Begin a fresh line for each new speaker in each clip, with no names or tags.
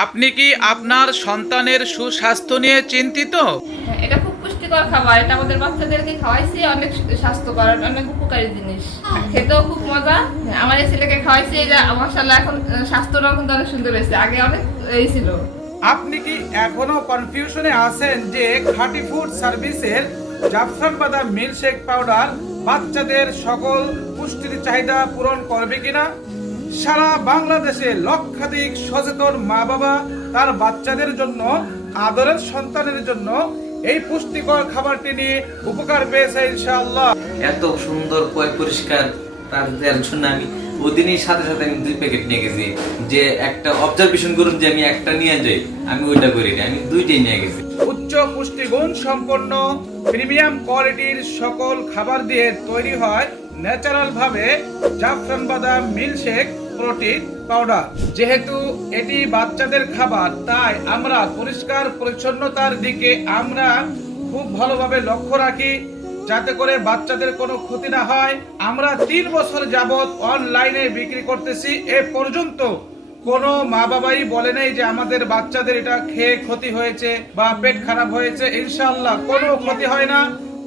আপনি কি আপনার সন্তানের সুস্বাস্থ্য নিয়ে চিন্তিত?
হ্যাঁ, এটা খুব পুষ্টিকর খাবার। এটা আমাদের বাচ্চাদেরকে খাওয়াইছি অনেক স্বাস্থ্যকর অনেক উপকারী জিনিস। খেতেও খুব মজা। আমার এই ছেলেকে খাওয়াইছি এটা এখন কিন্তু অনেক সুন্দর হয়েছে। আগে অনেক এই ছিল।
আপনি কি এখনও কনফিউশনে আছেন যে খাঁটি ফুড সার্ভিসের জাফরান বাদাম মিল্কশেক পাউডার বাচ্চাদের সকল পুষ্টির চাহিদা পূরণ করবে কিনা? সারা বাংলাদেশে লক্ষাধিক সচেতন মা বাবা তার বাচ্চাদের জন্য আদরের সন্তানের জন্য এই পুষ্টিকর খাবারটি নিয়ে উপকার পেয়েছে ইনশাআল্লাহ।
এত সুন্দর পয় পরিষ্কার তার দেওয়ার জন্য আমি ওদিনই সাথে সাথে আমি দুই প্যাকেট নিয়ে গেছি। যে একটা অবজারভেশন করুন যে আমি একটা নিয়ে যাই আমি ওইটা করিনি আমি দুইটাই নিয়ে গেছি।
উচ্চ পুষ্টিগুণ সম্পন্ন প্রিমিয়াম কোয়ালিটির সকল খাবার দিয়ে তৈরি হয় ন্যাচারাল ভাবে জাফরান বাদাম, মিল্কশেক, প্রোটিন, পাউডার। যেহেতু এটি বাচ্চাদের খাবার, তাই আমরা পরিষ্কার পরিচ্ছন্নতার দিকে আমরা খুব ভালোভাবে লক্ষ্য রাখি, যাতে করে বাচ্চাদের কোনো ক্ষতি না হয়। আমরা তিন বছর যাবত অনলাইনে বিক্রি করতেছি, এ পর্যন্ত কোনো মা বাবাই বলে নাই যে আমাদের বাচ্চাদের এটা খেয়ে ক্ষতি হয়েছে বা পেট খারাপ হয়েছে। ইনশাআল্লাহ কোনো ক্ষতি হয় না,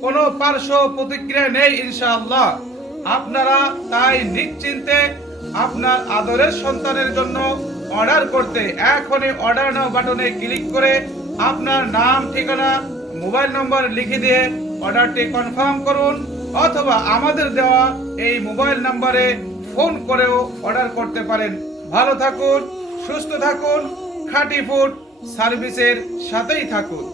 কোনো পার্শ্ব প্রতিক্রিয়া নেই ইনশাআল্লাহ। আপনারা তাই নিশ্চিন্তে আপনার আদরের সন্তানের জন্য অর্ডার করতে এখনই অর্ডার নাও বাটনে ক্লিক করে আপনার নাম, ঠিকানা মোবাইল নম্বর লিখে দিয়ে অর্ডারটি কনফার্ম করুন অথবা আমাদের দেওয়া এই মোবাইল নম্বরে ফোন করেও অর্ডার করতে পারেন। ভালো থাকুন, সুস্থ থাকুন, খাঁটি ফুড সার্ভিসের সাথেই থাকুন।